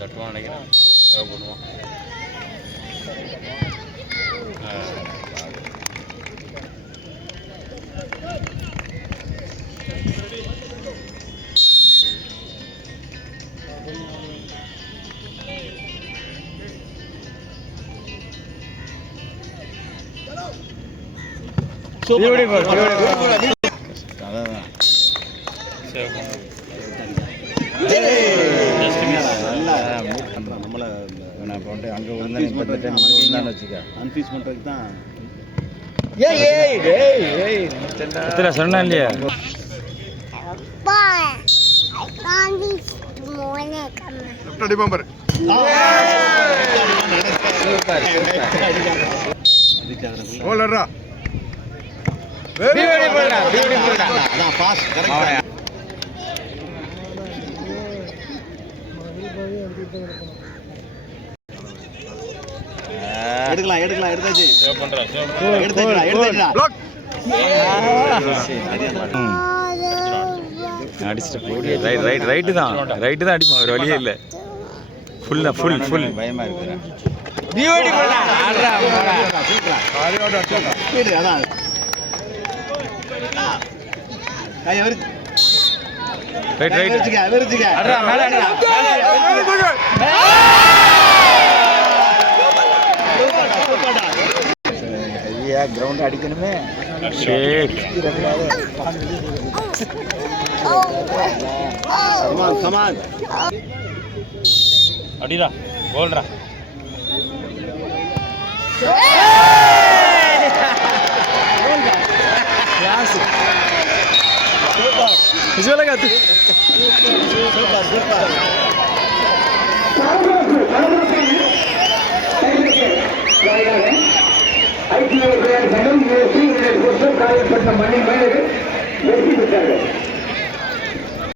தட்டுவான் நினைக்கிறேன். போடுவான். பியூட்டிஃபுல் அங்கே விழுந்தான்னு வச்சுக்க அன்ஃபீஸ் பண்ணுறதுக்கு தான். சொன்னா இல்லையா எடுக்கலாம் எடுக்கலாம் எடுத்தாச்சு அடிச்சுட்டு ரைட்டு தான் அடிப்போம். ஒரு வழியே இல்லை. ஃபுல் பயமா இருக்கிறேன். கிரவுண்ட் அடிக்கணுமே. அடிடா கோல்ரா. ஐக்கிய காயப்பட்ட மண்ணின்